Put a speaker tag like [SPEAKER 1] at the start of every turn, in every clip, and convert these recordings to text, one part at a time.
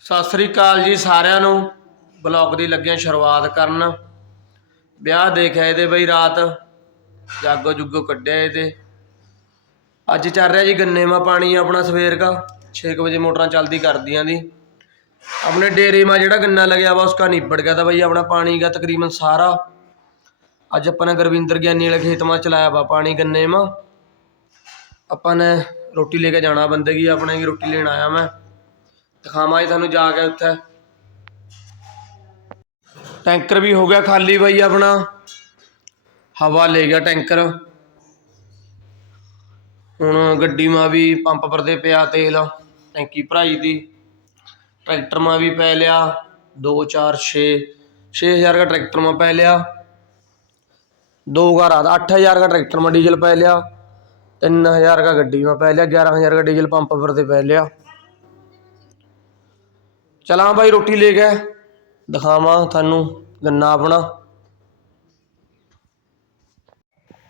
[SPEAKER 1] ਸਤਿ ਸ੍ਰੀ ਅਕਾਲ ਜੀ ਸਾਰਿਆਂ ਨੂੰ। ਬਲੌਗ ਦੀ ਲੱਗਿਆ ਸ਼ੁਰੂਆਤ ਕਰਨ। ਵਿਆਹ ਦੇਖਿਆ ਇਹਦੇ ਬਈ ਰਾਤ। ਜਾਗੋ ਜੁਗੋ ਕੱਢਿਆ ਇਹਦੇ। ਅੱਜ ਚੱਲ ਰਿਹਾ ਜੀ ਗੰਨੇ ਮਾ ਪਾਣੀ ਆਪਣਾ ਸਵੇਰ ਦਾ। 6 ਵਜੇ ਮੋਟਰਾਂ ਚੱਲਦੀ ਕਰਦੀਆਂ ਦੀ। ਆਪਣੇ ਡੇਰੇ ਮਾ ਜਿਹੜਾ ਗੰਨਾ ਲੱਗਿਆ ਵਾ, ਉਸਕਾ ਨਿਬੜ ਗਿਆ ਤਾਂ ਬਈ ਆਪਣਾ ਪਾਣੀ ਦਾ ਤਕਰੀਬਨ ਸਾਰਾ। ਅੱਜ ਆਪਾਂ ਨੇ ਗੁਰਵਿੰਦਰ ਗਿਆਨੀ ਵਾਲੇ ਖੇਤ ਮਾ ਚਲਾਇਆ ਵਾ ਪਾਣੀ ਗੰਨੇ ਮਾ। ਆਪਾਂ ਨੇ ਰੋਟੀ ਲੈ ਕੇ ਜਾਣਾ ਬੰਦੇ ਕੀ, ਆਪਣੇ ਕੀ ਰੋਟੀ ਲੈਣ ਆਇਆ ਮੈਂ। ਦਿਖਾਵਾਂਗੇ ਤੁਹਾਨੂੰ ਜਾ ਕੇ ਉੱਥੇ। ਟੈਂਕਰ ਵੀ ਹੋ ਗਿਆ ਖਾਲੀ ਬਾਈ ਆਪਣਾ। ਹਵਾ ਲੈ ਗਿਆ ਟੈਂਕਰ। ਹੁਣ ਗੱਡੀ ਮਾ ਵੀ ਪੰਪ ਪਰਦੇ ਪਿਆ ਤੇਲ। ਟੈਂਕੀ ਭਰਾਈ ਦੀ। ਟਰੈਕਟਰ ਮਾ ਵੀ ਪੈ ਲਿਆ। 2 4 6 6000 ਦਾ ਟਰੈਕਟਰ ਮਾ ਪੈ ਲਿਆ। 2 ਦਾ ਰਾਤ 8000 ਦਾ ਟਰੈਕਟਰ ਮਾ ਡੀਜ਼ਲ ਪੈ ਲਿਆ। 3000 ਦਾ ਗੱਡੀ ਮਾ ਪੈ ਲਿਆ। 11000 ਦਾ ਡੀਜ਼ਲ ਪੰਪ ਪਰਦੇ ਪੈ ਲਿਆ। ਚਲਾਂ ਬਾਈ, ਰੋਟੀ ਲੈ ਕੇ ਦਿਖਾਵਾਂ ਤੁਹਾਨੂੰ ਗੰਨਾ ਆਪਣਾ।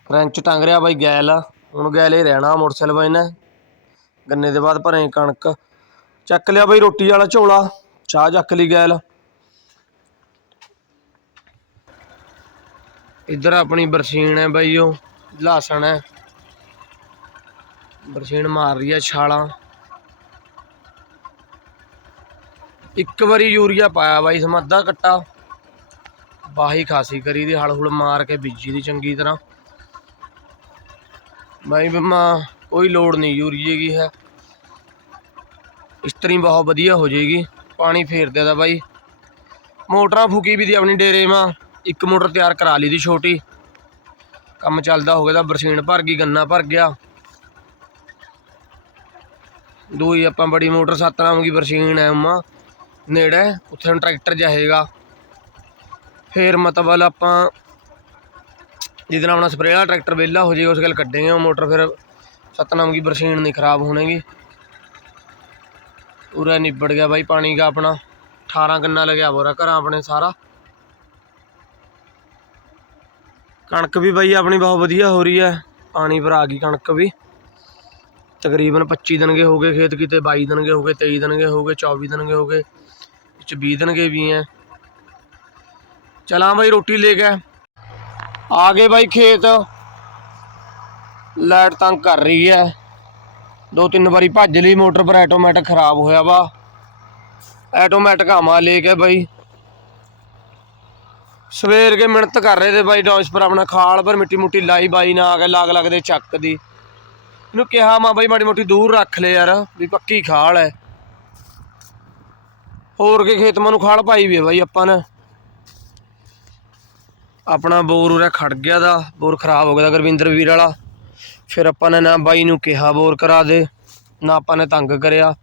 [SPEAKER 1] ਫਰੈਂਚ ਟੰਗ ਰਿਹਾ ਬਾਈ ਗੈਲ ਹੁਣ ਗੈਲ ਹੀ ਰਹਿਣਾ ਮੋਟਰਸਾਈਕਲ ਬਾਈ ਨੇ। ਗੰਨੇ ਦੇ ਬਾਅਦ ਭਰੇ ਕਣਕ। ਚੱਕ ਲਿਆ ਬਾਈ ਰੋਟੀ ਵਾਲਾ ਝੋਲਾ। ਚਾਹ ਚੱਕ ਲਈ ਗੈਲ। ਇੱਧਰ ਆਪਣੀ ਬਰਸੀਨ ਹੈ ਬਾਈ ਉਹ। ਲਾਸਣ ਹੈ। ਬਰਸੀਨ ਮਾਰ ਰਹੀ ਹੈ ਛਾਲਾਂ। ਇੱਕ ਵਾਰੀ ਯੂਰੀਆ ਪਾਇਆ ਬਾਈ, ਸਮ ਅੱਧਾ ਕੱਟਾ। ਬਾਹੀ ਖਾਸੀ ਕਰੀ ਦੀ ਹਲ ਹੁਲ ਮਾਰ ਕੇ ਬੀਜੀ ਦੀ ਚੰਗੀ ਤਰ੍ਹਾਂ। ਬਾਈ ਬਮਾ ਕੋਈ ਲੋੜ ਨਹੀਂ, ਯੂਰੀਏ ਦੀ ਹੈ। ਇਸਤਰੀ ਬਹੁਤ ਵਧੀਆ ਹੋ ਜਾਏਗੀ। ਪਾਣੀ ਫੇਰਦੇ ਦਾ ਬਾਈ। ਮੋਟਰਾਂ ਫੂਕੀ ਵੀ ਦੀ ਆਪਣੀ ਡੇਰੇ ਮਾਂ। ਇੱਕ ਮੋਟਰ ਤਿਆਰ ਕਰਾ ਲਈ ਦੀ ਛੋਟੀ। ਕੰਮ ਚੱਲਦਾ ਹੋ ਗਿਆ ਤਾਂ ਬਰਸੀਨ ਭਰ ਗਈ, ਗੰਨਾ ਭਰ ਗਿਆ। ਦੂਈ ਆਪਾਂ ਬੜੀ ਮੋਟਰ ਸਤਨਾਮ ਦੀ ਬਰਸੀਨ ਹੈ ਉਮਾ ਨੇੜੇ, ਉੱਥੇ ਹੁਣ ਟਰੈਕਟਰ ਜਾਏਗਾ ਫਿਰ ਮਤਲਬ ਆਪਾਂ ਜਿਹਦੇ ਨਾਲ ਆਪਣਾ ਸਪਰੇਅ ਵਾਲਾ ਟਰੈਕਟਰ ਵਿਹਲਾ ਹੋ ਜਾਏਗਾ, ਉਸ ਗੱਲ ਕੱਢेंगे ਉਹ ਮੋਟਰ, ਫਿਰ ਸਤਨਾਮ ਦੀ ਬਰਸੀਨ ਨਹੀਂ ਖਰਾਬ ਹੋਣੇਗੀ। ਪੂਰਾ ਨਿਬੜ ਗਿਆ ਬਾਈ ਪਾਣੀ ਦਾ ਆਪਣਾ 18 ਗੰਨਾ ਲੱਗਿਆ ਬੋਰਾ ਘਰਾਂ ਆਪਣੇ ਸਾਰਾ। ਕਣਕ ਵੀ ਬਾਈ ਆਪਣੀ ਬਹੁਤ ਵਧੀਆ ਹੋ ਰਹੀ ਹੈ, ਪਾਣੀ ਭਰਾ ਗਈ ਕਣਕ ਵੀ। ਤਕਰੀਬਨ 25 ਦਿਨਗੇ ਹੋ ਗਏ ਖੇਤ ਕਿਤੇ 22 ਦਿਨਗੇ ਹੋ ਗਏ 23 ਦਿਨਗੇ ਹੋ ਗਏ 24 ਦਿਨਗੇ ਹੋ ਗਏ ਵਿੱਚ 20 ਵੀ ਐ। ਚਲਾਂ ਬਾਈ, ਰੋਟੀ ਲੈ ਕੇ। ਆ ਗਏ ਬਾਈ ਖੇਤ। ਲਾਈਟ ਤੰਗ ਕਰ ਰਹੀ ਐ। ਦੋ ਤਿੰਨ ਵਾਰੀ ਭੱਜ ਲਈ, ਮੋਟਰ ਪਰ ਆਟੋਮੈਟਿਕ ਖਰਾਬ ਹੋਇਆ ਵਾ। ਆਟੋਮੈਟਿਕ ਆਮਾ ਲੈ ਕੇ ਬਾਈ। ਸਵੇਰ ਕੇ ਮਿਹਨਤ ਕਰ ਰਹੇ ਤੇ ਬਾਈ ਡੌਸ ਪਰ ਆਪਣਾ ਖਾਲ ਪਰ ਮਿੱਟੀ ਮੁੱਟੀ ਲਾਈ ਬਾਈ ਨਾ, ਆ ਕੇ ਲਾਗ ਲੱਗਦੇ ਚੱਕ ਦੀ। ਇਹਨੂੰ ਕਿਹਾ ਮਾ, ਬਾਈ ਮਾੜੀ ਮੋਟੀ ਦੂਰ ਰੱਖ ਲੈ ਯਾਰ, ਵੀ ਪੱਕੀ ਖਾਲ ਹੈ ਹੋਰ ਕੇ ਖੇਤ ਨੂੰ ਖਾਲ ਪਾਈ ਵੀ ਹੈ ਬਾਈ ਆਪਾਂ ਨੇ। ਆਪਣਾ ਬੋਰ ਉਰੇ ਖੜ ਗਿਆ ਦਾ, ਬੋਰ ਖਰਾਬ ਹੋ ਗਿਆ ਦਾ ਗੁਰਵਿੰਦਰ ਵੀਰ ਵਾਲਾ। ਫਿਰ ਆਪਾਂ ਨੇ ਨਾ ਬਾਈ ਨੂੰ ਕਿਹਾ ਬੋਰ ਕਰਾ ਦੇ, ਨਾ ਆਪਾਂ ਨੇ ਤੰਗ ਕਰਿਆ।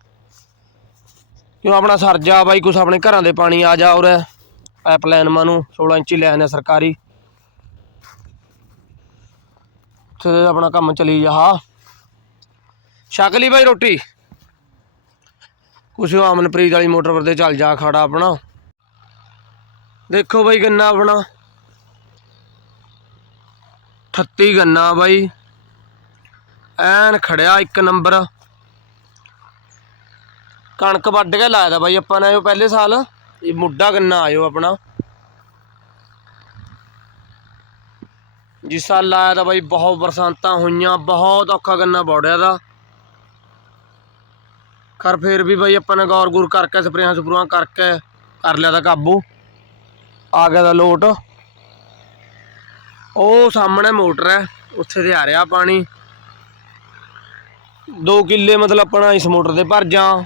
[SPEAKER 1] ਕਿਉਂ ਆਪਣਾ ਸਰਜਾ ਬਾਈ, ਕੁਛ ਆਪਣੇ ਘਰਾਂ ਦੇ ਪਾਣੀ ਆ ਜਾ ਉਰੇ ਪਾਈਪਲਾਈਨ ਮਾ ਨੂੰ 16 ਇੰਚੀ ਲੈਣ ਹੈ ਸਰਕਾਰੀ। ਤੇ ਆਪਣਾ ਕੰਮ ਚਲੀ ਜਾ। ਛਕ ਲਈ ਬਾਈ ਰੋਟੀ। ਕੁਛ ਅਮਨਪ੍ਰੀਤ ਵਾਲੀ ਮੋਟਰ ਪਰ ਤੇ ਚੱਲ ਜਾ ਖੜਾ ਆਪਣਾ। ਦੇਖੋ ਬਾਈ ਗੰਨਾ ਆਪਣਾ। 38 ਗੰਨਾ ਬਾਈ। ਐਨ ਖੜਿਆ ਇੱਕ ਨੰਬਰ। ਕਣਕ ਵੱਢ ਕੇ ਲਾਇਆ ਦਾ ਬਾਈ ਆਪਾਂ ਨੇ ਉਹ ਪਹਿਲੇ ਸਾਲ। ਇਹ ਮੁੱਢਾ ਗੰਨਾ ਆਇਓ ਆਪਣਾ। ਜਿਸ ਸਾਲ ਲਾਇਆ ਦਾ ਬਾਈ ਬਹੁਤ ਬਰਸਾਤਾਂ ਹੋਈਆਂ, ਬਹੁਤ ਔਖਾ ਗੰਨਾ ਬੋੜਿਆ ਦਾ ਕਰ ਫੇਰ ਵੀ ਬਾਈ ਆਪਾਂ ਨੇ ਗੌਰ ਗੁਰ ਕਰਕੇ ਸਪਰੇਆਂ ਸਪਰੂਆਂ ਕਰਕੇ ਕਰ ਲਿਆ ਤਾਂ ਕਾਬੂ। ਆ ਗਿਆ ਦਾ ਲੋਟ। ਉਹ ਸਾਹਮਣੇ ਮੋਟਰ ਹੈ, ਉੱਥੇ ਤੇ ਆ ਰਿਹਾ ਪਾਣੀ। 2 ਕਿੱਲੇ ਮਤਲਬ ਆਪਣਾ ਇਸ ਮੋਟਰ ਦੇ ਭਰ ਜਾਂ।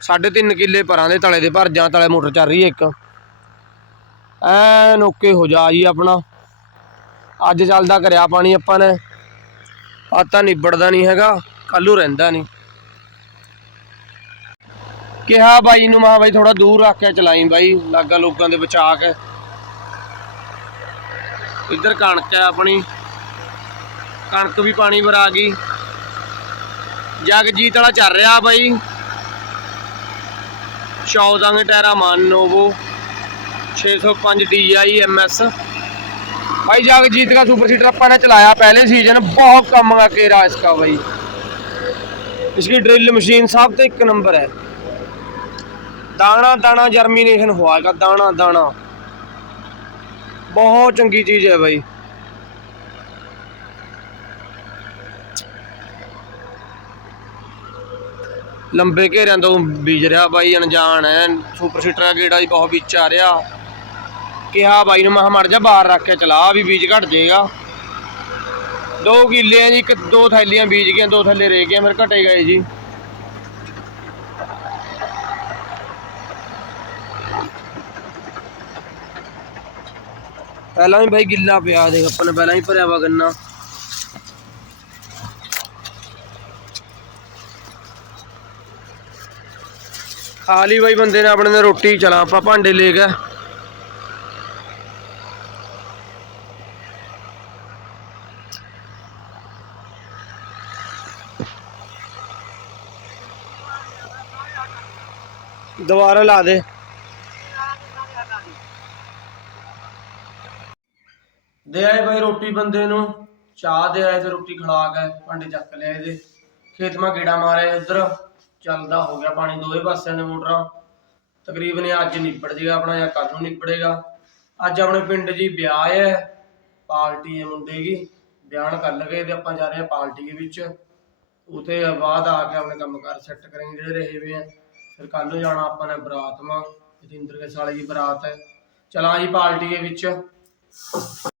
[SPEAKER 1] ਸਾਢੇ ਤਿੰਨ ਕਿੱਲੇ ਪਰਾਂ ਦੇ ਤਲੇ ਦੇ ਭਰ ਜਾਂ, ਤਲੇ ਮੋਟਰ ਚੱਲ ਰਹੀ ਇੱਕ। ਐਨ ਓਕੇ ਹੋ ਜਾ ਜੀ ਆਪਣਾ। ਅੱਜ ਚੱਲਦਾ ਕਰਿਆ ਪਾਣੀ ਆਪਾਂ ਨੇ। ਆ ਤਾਂ ਨਿਬੜਦਾ ਨਹੀਂ ਹੈਗਾ ਕੱਲੂ ਰਹਿੰਦਾ ਨਹੀਂ। ਕਿਹਾ ਬਾਈ ਨੂੰ ਮਾ ਬਾਈ ਥੋੜਾ ਦੂਰ ਰੱਖ ਕੇ ਚਲਾਈ ਬਾਈ ਲਾਗਾ ਲੋਕਾਂ ਦੇ ਬਚਾ ਕੇ ਇੱਧਰ ਕਣਕ ਹੈ ਆਪਣੀ ਕਣਕ ਵੀ ਪਾਣੀ ਭਰ ਆ ਗਈ ਜਗਜੀਤ ਵਾਲਾ ਚੱਲ ਰਿਹਾ ਬਾਈ 14 ਦੇ ਟਾਇਰਾ ਮਾਨ ਨੋਵੋ 605 DI MS भाई जगजीत का सुपर सीटर अपन ने चलाया पहले सीजन बहुत कम का केरा इसका भाई इसकी ड्रिल मशीन सब तो एक नंबर है ਦਾਣਾ ਦਾਣਾ ਜਰਮੀਨੇਸ਼ਨ ਹੋਇਆਗਾ ਦਾਣਾ ਦਾਣਾ। ਬਹੁਤ ਚੰਗੀ ਚੀਜ਼ ਹੈ ਬਾਈ। ਲੰਬੇ ਘੇਰਿਆਂ ਤੋਂ ਬੀਜ ਰਿਹਾ ਬਾਈ, ਅਣਜਾਣ ਹੈ। ਸੁਪਰ ਸੀਟਰ ਦਾ ਗੇੜਾ ਹੀ ਬਹੁਤ ਵਿੱਚ ਆ ਰਿਹਾ। ਕਿਹਾ ਬਾਈ ਨੂੰ, ਮੈਂ ਕਿਹਾ ਮੜ ਜਾ, ਬਾਹਰ ਰੱਖ ਕੇ ਚਲਾ, ਵੀ ਬੀਜ ਘਟ ਜਾਏਗਾ ਦੋ ਕਿੱਲੇ ਆ ਜੀ ਇੱਕ, ਦੋ ਥੈਲੀਆਂ ਬੀਜ ਗਈਆਂ, ਦੋ ਥੈਲੇ ਰਹਿ ਗਏ, ਫਿਰ ਘਟੇ ਗਏ ਜੀ ਪਹਿਲਾਂ ਵੀ ਬਾਈ ਗਿੱਲਾ ਪਿਆ, ਦੇਖ ਆਪਾਂ ਨੇ ਪਹਿਲਾਂ ਹੀ ਭਰਿਆ ਵਾ ਗੰਨਾ। ਖਾ ਲਈ ਬਾਈ ਬੰਦੇ ਨੇ, ਆਪਣੇ ਨੇ ਰੋਟੀ, ਚਲਾ ਆਪਾਂ ਭਾਂਡੇ ਲੈ ਗਏ ਦੁਬਾਰਾ ਲਾ ਦੇ। ਆਏ ਬਾਈ ਰੋਟੀ ਬੰਦੇ ਨੂੰ, ਚਾਹ ਦੇ ਆਏ ਤੇ ਰੋਟੀ ਖਿਲਾ ਕੇ ਭਾਂਡੇ ਚੱਕ ਲਿਆ ਇਹਦੇ। ਖੇਤ ਮਾ ਗੇੜਾ ਮਾਰਿਆ ਉਧਰ, ਚੱਲਦਾ ਹੋ ਗਿਆ ਪਾਣੀ ਦੋਵੇਂ ਪਾਸਿਆਂ ਦੇ ਮੋਟਰਾਂ। ਤਕਰੀਬਨ ਅੱਜ ਨਿਬੜ ਜੇਗਾ ਆਪਣਾ ਜਾਂ ਕੱਲ ਨੂੰ ਨਿਬੜੇਗਾ। ਅੱਜ ਆਪਣੇ ਪਿੰਡ ਜੀ ਵਿਆਹ ਹੈ ਪਾਰਟੀ ਹੈ ਮੁੰਡੇ ਦੀ। ਬਿਆਨ ਕਰ ਲਗੇ ਤੇ ਆਪਾਂ ਜਾ ਰਹੇ ਹਾਂ ਪਾਰਟੀ ਦੇ ਵਿੱਚ। ਉਤੇ ਬਾਅਦ ਆ ਕੇ ਆਪਣੇ ਕੰਮ ਕਰ ਸੈੱਟ ਕਰਾਂਗੇ ਜਿਹੜੇ ਰਹੇ ਹੋਏ ਆ। ਫਿਰ ਕੱਲ ਨੂੰ ਜਾਣਾ ਆਪਾਂ ਨੇ ਬਰਾਤ ਮਾ, ਜਤਿੰਦਰ ਕੇ ਸਾਲੇ ਦੀ ਬਰਾਤ ਹੈ। ਚਲਾਂ ਜੀ ਪਾਰਟੀ ਦੇ ਵਿੱਚ।